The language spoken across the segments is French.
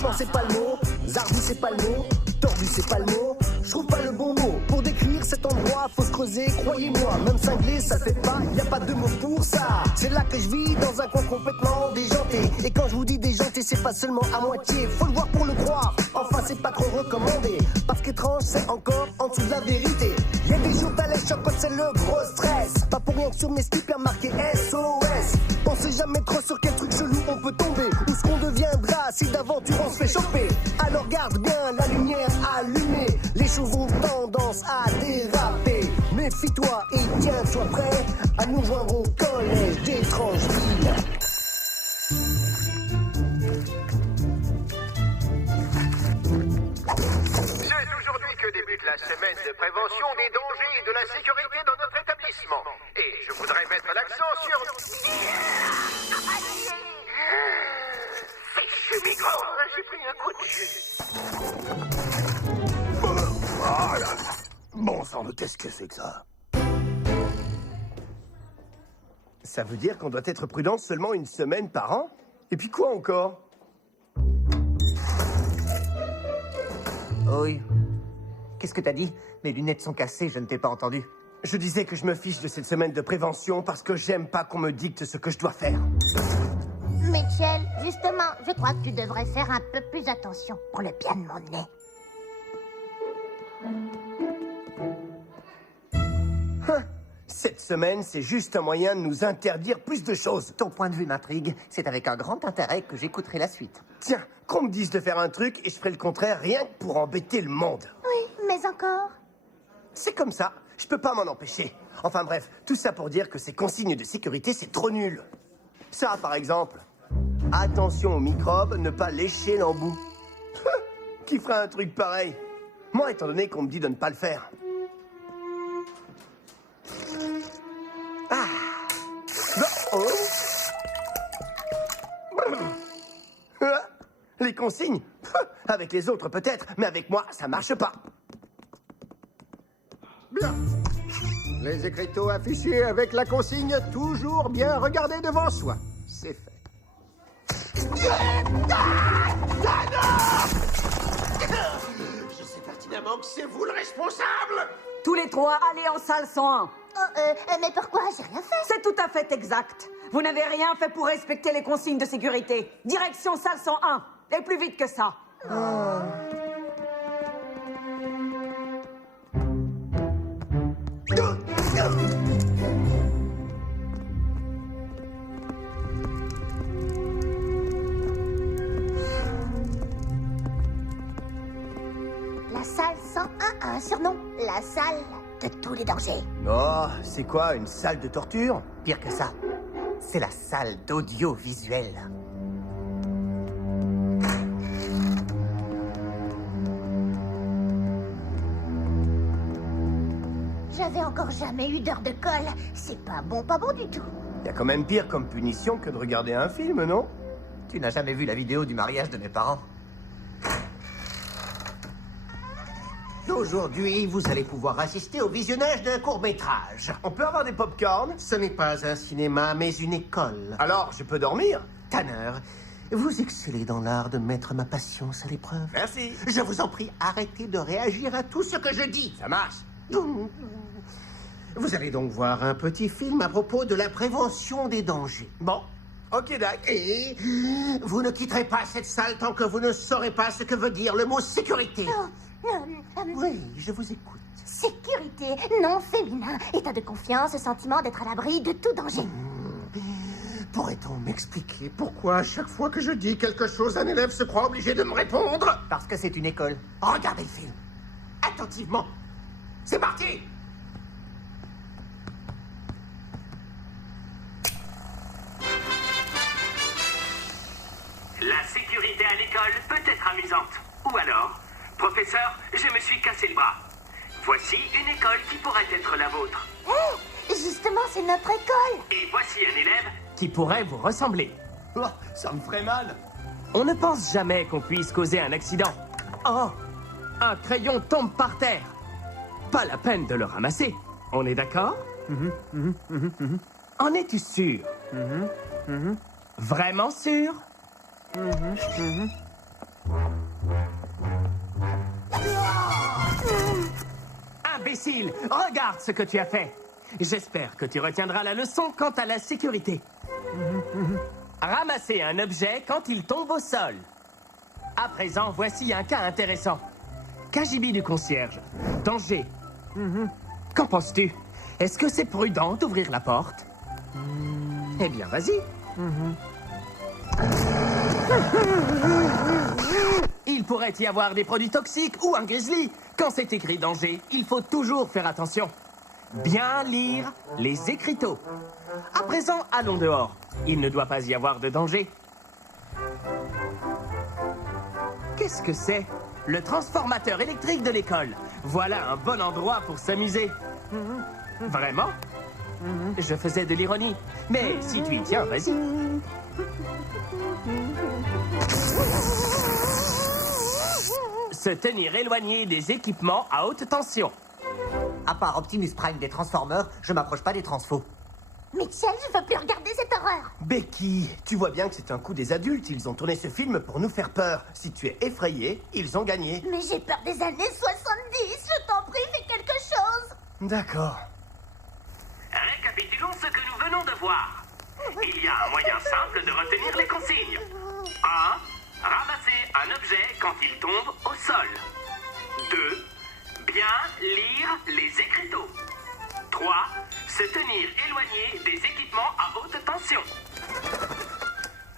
Franchement, c'est pas le mot. Zarbi, c'est pas le mot. Tordu, c'est pas le mot. Je trouve pas le bon mot. Pour décrire cet endroit, faut se creuser, croyez-moi. Même cinglé, ça le fait pas, y a pas de mot pour ça. C'est là que je vis, dans un coin complètement déjanté. Et quand je vous dis déjanté, c'est pas seulement à moitié. Faut le voir pour le croire. Enfin, c'est pas trop recommandé. Parce qu'étrange, c'est encore en dessous de la vérité. Y a des jours t'as les chocs quand c'est le gros stress. Pas pour rien que sur mes slips y'a marqué SOS. On sait jamais trop sur quel truc chelou on peut tomber. Ou ce qu'on deviendra si d'aventure on se fait choper. Alors garde bien la lumière allumée. Les choses ont tendance à déraper. Méfie-toi et tiens-toi prêt à nous joindre au collège d'étranges villes. C'est aujourd'hui que débute la semaine de prévention des dangers et de la sécurité dans notre établissement. Et je voudrais mettre l'accent sur... Fichu micro, j'ai pris un coup de jus. Bon sang, mais qu'est-ce que c'est que ça? Ça veut dire qu'on doit être prudent seulement une semaine par an? Et puis quoi encore? Oui. Qu'est-ce que t'as dit? Mes lunettes sont cassées, je ne t'ai pas entendu. Je disais que je me fiche de cette semaine de prévention parce que j'aime pas qu'on me dicte ce que je dois faire. Mitchell, justement, je crois que tu devrais faire un peu plus attention pour le bien de mon nez. Cette semaine, c'est juste un moyen de nous interdire plus de choses. Ton point de vue m'intrigue. C'est avec un grand intérêt que j'écouterai la suite. Tiens, qu'on me dise de faire un truc et je ferai le contraire rien que pour embêter le monde. Oui, mais encore. C'est comme ça, je peux pas m'en empêcher. Enfin bref, tout ça pour dire que ces consignes de sécurité, c'est trop nul. Ça, par exemple, attention aux microbes, ne pas lécher l'embout. Qui fera un truc pareil? Moi, étant donné qu'on me dit de ne pas le faire. Ah. Oh. Les consignes? Avec les autres peut-être, mais avec moi, ça marche pas. Bien. Les écriteaux affichés avec la consigne « Toujours bien regarder devant soi ». C'est fait. Je sais pertinemment que c'est vous le responsable. Tous les trois, allez en salle 101. Mais pourquoi? J'ai rien fait. C'est tout à fait exact. Vous n'avez rien fait pour respecter les consignes de sécurité. Direction salle 101. Et plus vite que ça. La salle 101 a un surnom. La salle de tous les dangers. Oh, c'est quoi, une salle de torture? Pire que ça, c'est la salle d'audiovisuel. J'avais encore jamais eu d'heure de colle. C'est pas bon du tout. Y a quand même pire comme punition que de regarder un film, non? Tu n'as jamais vu la vidéo du mariage de mes parents? Aujourd'hui, vous allez pouvoir assister au visionnage d'un court-métrage. On peut avoir des pop-corn? Ce n'est pas un cinéma, mais une école. Alors, je peux dormir? Tanner, vous excellez dans l'art de mettre ma patience à l'épreuve. Merci. Je vous en prie, arrêtez de réagir à tout ce que je dis. Ça marche. Vous allez donc voir un petit film à propos de la prévention des dangers. Bon, ok, d'accord. Et vous ne quitterez pas cette salle tant que vous ne saurez pas ce que veut dire le mot sécurité. Oui, je vous écoute. Sécurité, nom féminin, état de confiance, sentiment d'être à l'abri de tout danger. Pourrait-on m'expliquer pourquoi à chaque fois que je dis quelque chose, un élève se croit obligé de me répondre? Parce que c'est une école. Regardez le film. Attentivement. C'est parti! La sécurité à l'école peut être amusante. Ou alors, professeur, je me suis cassé le bras. Voici une école qui pourrait être la vôtre. Justement, c'est notre école. Et voici un élève qui pourrait vous ressembler. Oh, ça me ferait mal. On ne pense jamais qu'on puisse causer un accident. Oh, un crayon tombe par terre. Pas la peine de le ramasser. On est d'accord? En es-tu sûr? Vraiment sûr? Imbécile, regarde ce que tu as fait. J'espère que tu retiendras la leçon quant à la sécurité. Ramasser un objet quand il tombe au sol. À présent, voici un cas intéressant. KGB du concierge. Danger. Qu'en penses-tu? Est-ce que c'est prudent d'ouvrir la porte? Eh bien, vas-y. Il pourrait y avoir des produits toxiques ou un grizzly. Quand c'est écrit danger, il faut toujours faire attention. Bien lire les écriteaux. À présent, allons dehors. Il ne doit pas y avoir de danger. Qu'est-ce que c'est? Le transformateur électrique de l'école. Voilà un bon endroit pour s'amuser. Vraiment? Je faisais de l'ironie. Mais si tu y tiens, vas-y. Se tenir éloigné des équipements à haute tension. À part Optimus Prime des Transformers, je m'approche pas des transfos. Mitchell, je veux plus regarder cette horreur. Becky, tu vois bien que c'est un coup des adultes. Ils ont tourné ce film pour nous faire peur. Si tu es effrayée, ils ont gagné. Mais j'ai peur des années 70. Je t'en prie, fais quelque chose. D'accord. Récapitulons ce que nous venons de voir. Il y a un moyen simple de retenir les consignes. 1. Ramasser un objet quand il tombe au sol. 2. Bien lire les écriteaux. 3. Se tenir éloigné des équipements à haute tension.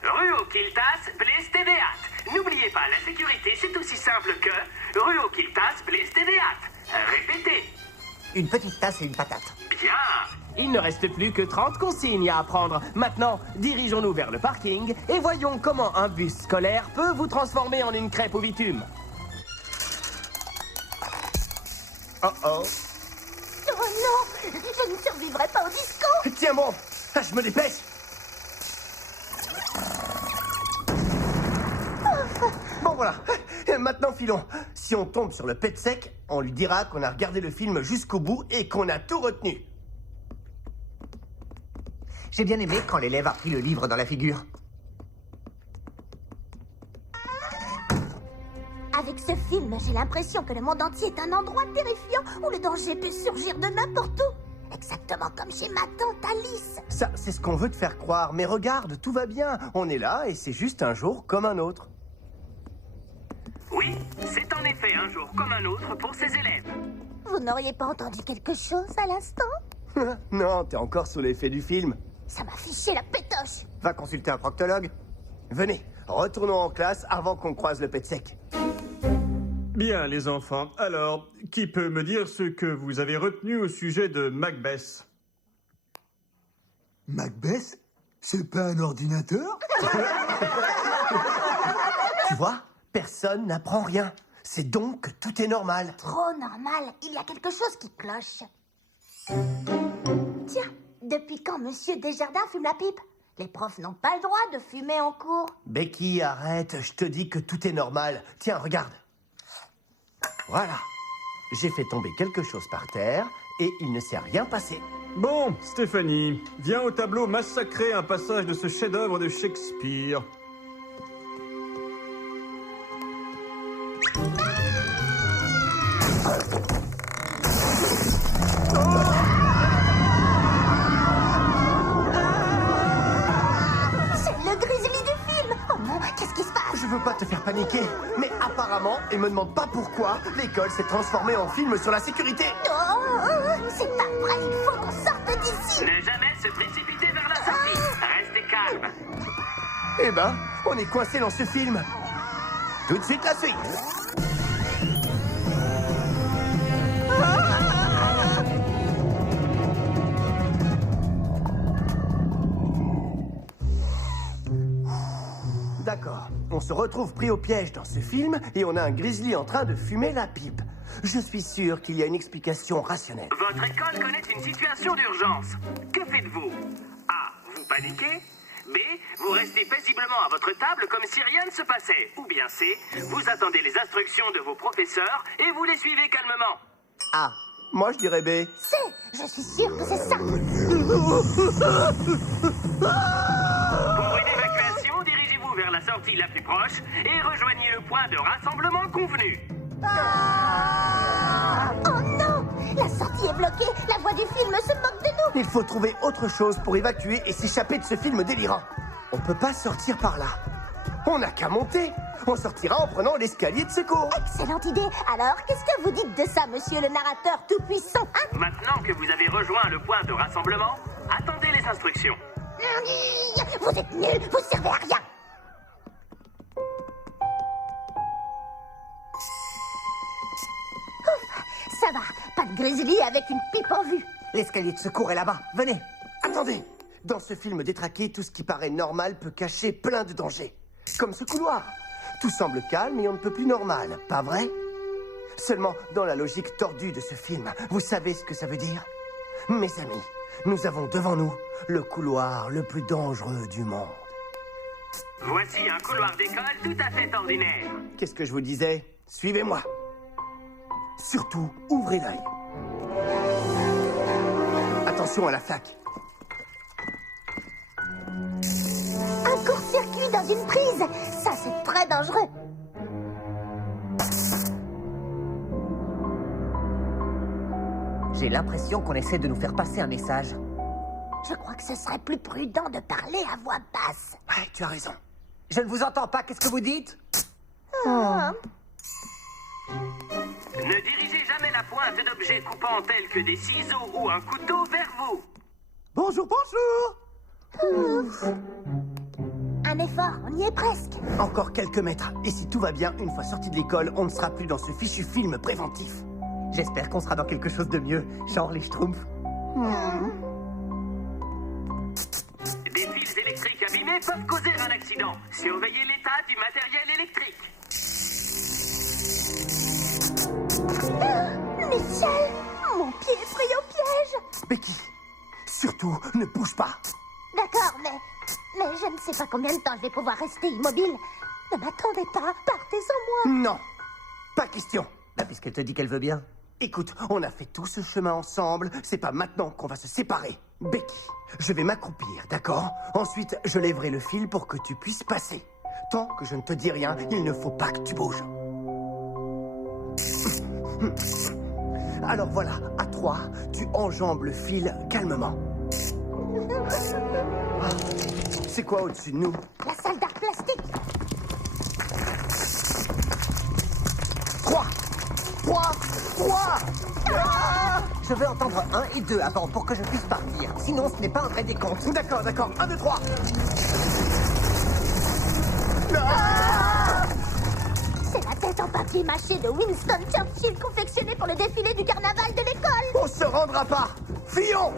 Ruo Kiltas Blaise Teveat. N'oubliez pas, la sécurité, c'est aussi simple que Ruo Kiltas Blaise Teveat. Répétez. Une petite tasse et une patate. Bien. Il ne reste plus que 30 consignes à apprendre. Maintenant, dirigeons-nous vers le parking et voyons comment un bus scolaire peut vous transformer en une crêpe au bitume. Oh oh. Oh non, je ne survivrai pas au disco. Tiens bon, je me dépêche. Bon voilà, maintenant filons. Si on tombe sur le pet sec, on lui dira qu'on a regardé le film jusqu'au bout et qu'on a tout retenu. J'ai bien aimé quand l'élève a pris le livre dans la figure. Avec ce film, j'ai l'impression que le monde entier est un endroit terrifiant où le danger peut surgir de n'importe où. Exactement comme chez ma tante Alice. Ça, c'est ce qu'on veut te faire croire. Mais regarde, tout va bien. On est là et c'est juste un jour comme un autre. Oui, c'est en effet un jour comme un autre pour ses élèves. Vous n'auriez pas entendu quelque chose à l'instant? Non, t'es encore sous l'effet du film. Ça m'a fiché la pétoche. Va consulter un proctologue. Venez, retournons en classe avant qu'on croise le pet sec. Bien, les enfants. Alors, qui peut me dire ce que vous avez retenu au sujet de Macbeth? Macbeth? C'est pas un ordinateur? Tu vois, personne n'apprend rien. C'est donc que tout est normal. Trop normal, il y a quelque chose qui cloche. Tiens, depuis quand Monsieur Desjardins fume la pipe? Les profs n'ont pas le droit de fumer en cours. Becky, arrête, je te dis que tout est normal. Tiens, regarde. Voilà. J'ai fait tomber quelque chose par terre et il ne s'est rien passé. Bon, Stéphanie, viens au tableau massacrer un passage de ce chef-d'œuvre de Shakespeare. C'est le grizzly du film. Oh non, qu'est-ce qui se passe? Je veux pas te faire paniquer, mais apparemment, et me demande pas pourquoi, l'école s'est transformée en film sur la sécurité. Oh, c'est pas vrai, il faut qu'on sorte d'ici. Ne jamais se précipiter vers la sortie. Restez calme. Eh ben, on est coincé dans ce film. Tout de suite la suite. D'accord, on se retrouve pris au piège dans ce film et on a un grizzly en train de fumer la pipe. Je suis sûr qu'il y a une explication rationnelle. Votre école connaît une situation d'urgence. Que faites-vous? A. Vous paniquez. B. Vous restez paisiblement à votre table comme si rien ne se passait. Ou bien C. Vous attendez les instructions de vos professeurs et vous les suivez calmement. Ah, moi je dirais B. C, je suis sûre que c'est ça. Pour une évacuation, dirigez-vous vers la sortie la plus proche et rejoignez le point de rassemblement convenu. Oh non! La sortie est bloquée! La voix du film se moque de nous! Il faut trouver autre chose pour évacuer et s'échapper de ce film délirant. On peut pas sortir par là. On n'a qu'à monter. On sortira en prenant l'escalier de secours. Excellente idée! Alors, qu'est-ce que vous dites de ça, monsieur le narrateur tout-puissant, hein? Maintenant que vous avez rejoint le point de rassemblement, attendez les instructions. Vous êtes nuls! Vous servez à rien! Ouf, ça va, pas de grizzly avec une pipe en vue. L'escalier de secours est là-bas. Venez. Attendez. Dans ce film détraqué, tout ce qui paraît normal peut cacher plein de dangers. Comme ce couloir. Tout semble calme et on ne peut plus normal, pas vrai? Seulement, dans la logique tordue de ce film, vous savez ce que ça veut dire? Mes amis, nous avons devant nous le couloir le plus dangereux du monde. Voici un couloir d'école tout à fait ordinaire. Qu'est-ce que je vous disais? Suivez-moi. Surtout, ouvrez l'œil. Attention à la flaque. Un court-circuit dans une prise! Ça, c'est très dangereux! J'ai l'impression qu'on essaie de nous faire passer un message. Je crois que ce serait plus prudent de parler à voix basse. Ouais, tu as raison. Je ne vous entends pas. Qu'est-ce que vous dites? Ne dirigez jamais la pointe d'objets coupants tels que des ciseaux ou un couteau vers vous. Bonjour, bonjour. Un effort, on y est presque. Encore quelques mètres. Et si tout va bien, une fois sorti de l'école, on ne sera plus dans ce fichu film préventif. J'espère qu'on sera dans quelque chose de mieux, genre les Schtroumpfs. Des fils électriques abîmés peuvent causer un accident. Surveillez l'état du matériel électrique. Michel, mon pied est pris au piège. Becky, surtout, ne bouge pas. D'accord, mais je ne sais pas combien de temps je vais pouvoir rester immobile. Ne m'attendez pas, partez sans moi. Non, pas question. Bah, puisqu'elle te dit qu'elle veut bien. Écoute, on a fait tout ce chemin ensemble. C'est pas maintenant qu'on va se séparer. Becky, je vais m'accroupir, d'accord? Ensuite, je lèverai le fil pour que tu puisses passer. Tant que je ne te dis rien, il ne faut pas que tu bouges. Alors voilà, à 3, tu enjambes le fil calmement. Ah, c'est quoi au-dessus de nous? La salle d'art plastique. 3. Je veux entendre 1 et 2 avant pour que je puisse partir. Sinon, ce n'est pas un vrai décompte. D'accord. 1, 2, 3. C'est la tête en papier mâché de Winston Churchill confectionnée pour le défilé du carnaval de l'école. On se rendra pas. Fuyons.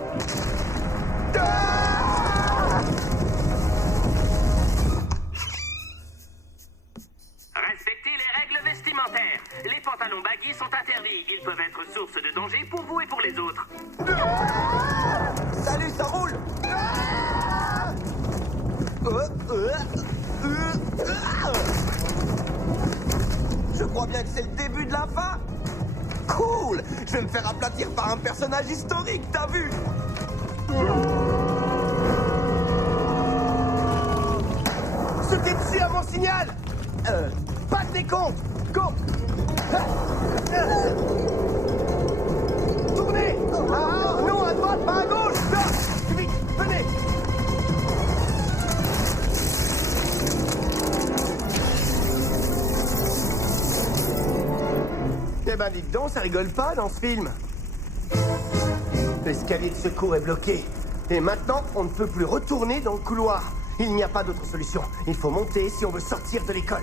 Respectez les règles vestimentaires. Les pantalons baggy sont interdits. Ils peuvent être source de danger pour vous et pour les autres. Salut, ça roule. Je crois bien que c'est le début de la fin. Cool. Je vais me faire aplatir par un personnage historique, t'as vu? Sautez dessus à mon signal. Pas de décompte. Go. Tournez. Ah, non, à droite, pas à gauche. Là. Vite, venez. Eh ben, dites donc, ça rigole pas dans ce film. L'escalier de secours est bloqué. Et maintenant, on ne peut plus retourner dans le couloir. Il n'y a pas d'autre solution. Il faut monter si on veut sortir de l'école.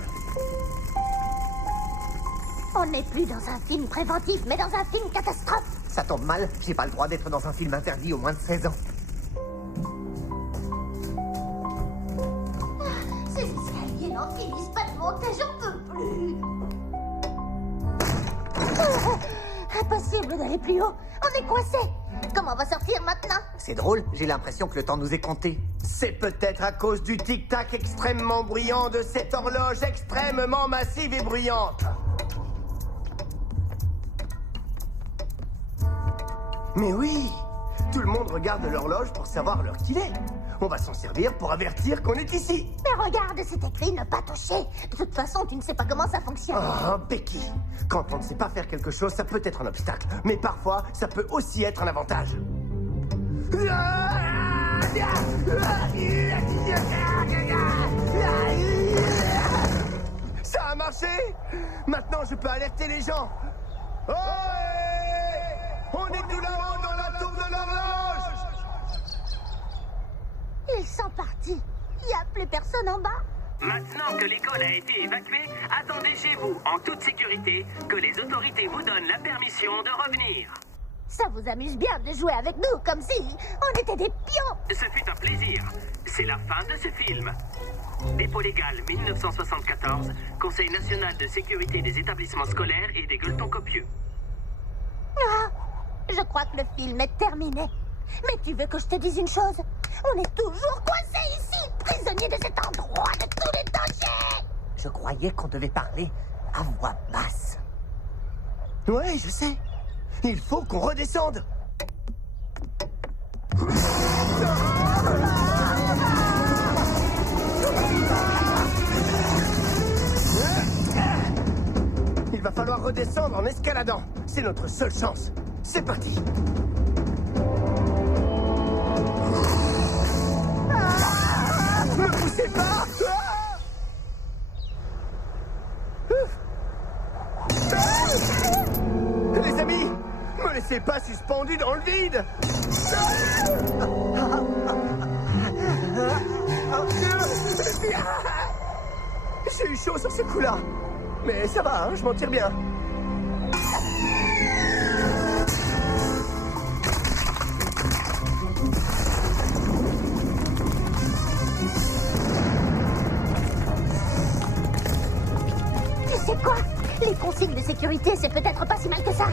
On n'est plus dans un film préventif, mais dans un film catastrophe. Ça tombe mal, j'ai pas le droit d'être dans un film interdit aux moins de 16 ans. Ces escaliers n'en finissent pas de monter, j'en peux plus. Impossible d'aller plus haut. On est coincé. Comment on va sortir maintenant? C'est drôle, j'ai l'impression que le temps nous est compté. C'est peut-être à cause du tic-tac extrêmement bruyant de cette horloge extrêmement massive et bruyante. Mais oui, tout le monde regarde l'horloge pour savoir l'heure qu'il est. On va s'en servir pour avertir qu'on est ici. Mais regarde, c'est écrit fait ne pas toucher. De toute façon, tu ne sais pas comment ça fonctionne. Oh, Becky, quand on ne sait pas faire quelque chose, ça peut être un obstacle. Mais parfois, ça peut aussi être un avantage. Ça a marché! Maintenant, je peux alerter les gens. Oh, on est tout là-haut dans la tour de l'horloge! Ils sont partis. Il n'y a plus personne en bas. Maintenant que l'école a été évacuée, attendez chez vous, en toute sécurité, que les autorités vous donnent la permission de revenir. Ça vous amuse bien de jouer avec nous, comme si on était des pions. Ce fut un plaisir. C'est la fin de ce film. Dépôt légal 1974, Conseil national de sécurité des établissements scolaires et des gueuletons copieux. Ah, je crois que le film est terminé. Mais tu veux que je te dise une chose? On est toujours coincés ici, prisonniers de cet endroit, de tous les dangers. Je croyais qu'on devait parler à voix basse. Ouais, je sais. Il faut qu'on redescende. Il va falloir redescendre en escaladant. C'est notre seule chance. C'est parti. Ne poussez pas. Les amis, me laissez pas suspendu dans le vide. J'ai eu chaud sur ce coup-là. Mais ça va, hein, je m'en tire bien. Tu sais quoi? Les consignes de sécurité, c'est peut-être pas si mal que ça.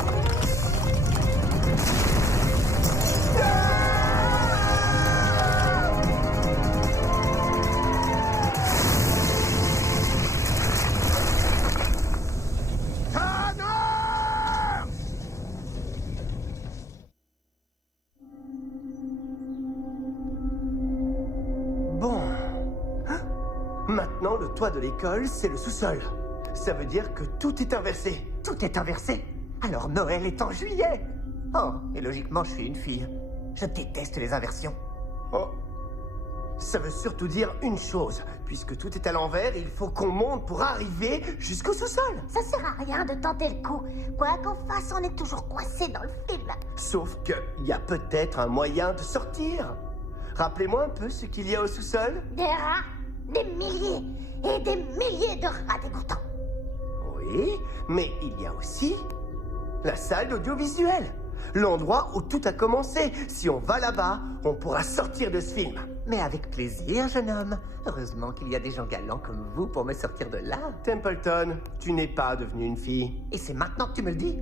Bon. Hein? Maintenant, le toit de l'école, c'est le sous-sol. Ça veut dire que tout est inversé. Tout est inversé. Alors Noël est en juillet. Oh, et logiquement, je suis une fille. Je déteste les inversions. Oh. Ça veut surtout dire une chose. Puisque tout est à l'envers, il faut qu'on monte pour arriver jusqu'au sous-sol. Ça sert à rien de tenter le coup. Quoi qu'en fasse, on est toujours coincé dans le film. Sauf qu'il y a peut-être un moyen de sortir. Rappelez-moi un peu ce qu'il y a au sous-sol. Des rats, des milliers et des milliers de rats dégoûtants. Oui, mais il y a aussi la salle d'audiovisuel. L'endroit où tout a commencé. Si on va là-bas, on pourra sortir de ce film. Mais avec plaisir, jeune homme. Heureusement qu'il y a des gens galants comme vous pour me sortir de là. Templeton, tu n'es pas devenue une fille. Et c'est maintenant que tu me le dis?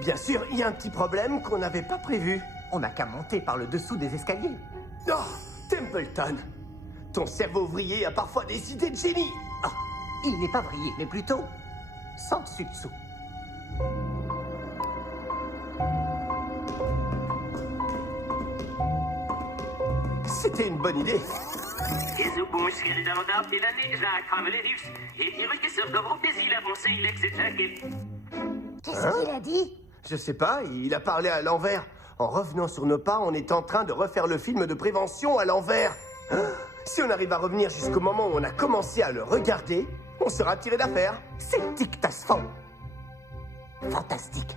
Bien sûr, il y a un petit problème qu'on n'avait pas prévu. On n'a qu'à monter par le dessous des escaliers. Oh, Templeton, ton cerveau ouvrier a parfois des idées de génie. Oh, il n'est pas vrillé, mais plutôt sans dessus-dessous. C'était une bonne idée. Qu'est-ce qu'il a dit? Je sais pas, il a parlé à l'envers. En revenant sur nos pas, on est en train de refaire le film de prévention à l'envers. Si on arrive à revenir jusqu'au moment où on a commencé à le regarder, on sera tiré d'affaire. C'est tic-tac-fond. Fantastique.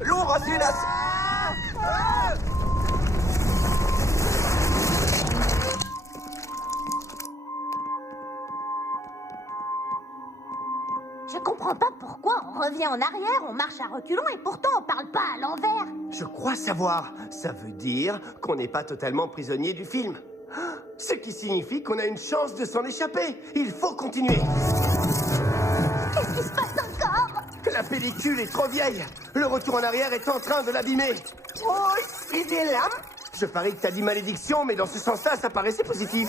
L'ombre Silas. Je comprends pas pourquoi on revient en arrière, on marche à reculons et pourtant on parle pas à l'envers. Je crois savoir. Ça veut dire qu'on n'est pas totalement prisonnier du film. Ce qui signifie qu'on a une chance de s'en échapper. Il faut continuer. Qu'est-ce qui se passe encore? La pellicule est trop vieille. Le retour en arrière est en train de l'abîmer. Oh, c'est des lampes. Je parie que t'as dit malédiction, mais dans ce sens-là, ça paraissait positif.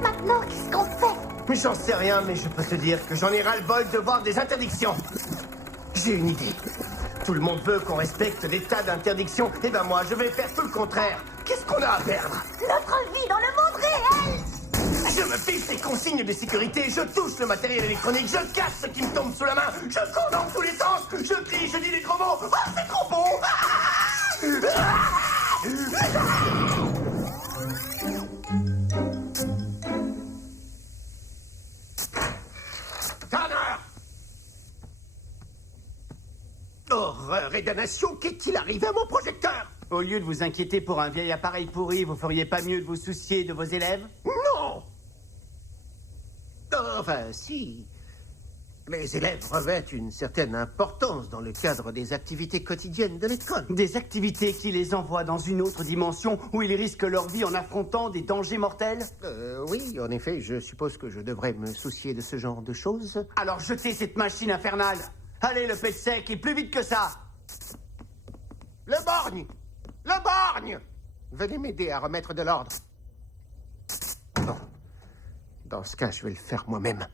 Maintenant, qu'est-ce qu'on fait? J'en sais rien, mais je peux te dire que j'en ai ras-le-bol de voir des interdictions. J'ai une idée. Tout le monde veut qu'on respecte des tas d'interdictions. Eh ben moi, je vais faire tout le contraire. Qu'est-ce qu'on a à perdre? Notre vie dans le monde réel! Je me fiche des consignes de sécurité, je touche le matériel électronique, je casse ce qui me tombe sous la main, je cours dans tous les sens, je crie, je dis des gros mots. Oh, c'est trop bon! Turner! Horreur et damnation, qu'est-il arrivé à mon projecteur? Au lieu de vous inquiéter pour un vieil appareil pourri, vous feriez pas mieux de vous soucier de vos élèves? Non! Enfin, si. Les élèves revêtent une certaine importance dans le cadre des activités quotidiennes de l'école. Des activités qui les envoient dans une autre dimension où ils risquent leur vie en affrontant des dangers mortels? Oui, en effet, je suppose que je devrais me soucier de ce genre de choses. Alors jetez cette machine infernale! Allez, le pet sec, et plus vite que ça! Le borgne! Le borgne! Venez m'aider à remettre de l'ordre. Bon. Dans ce cas, je vais le faire moi-même.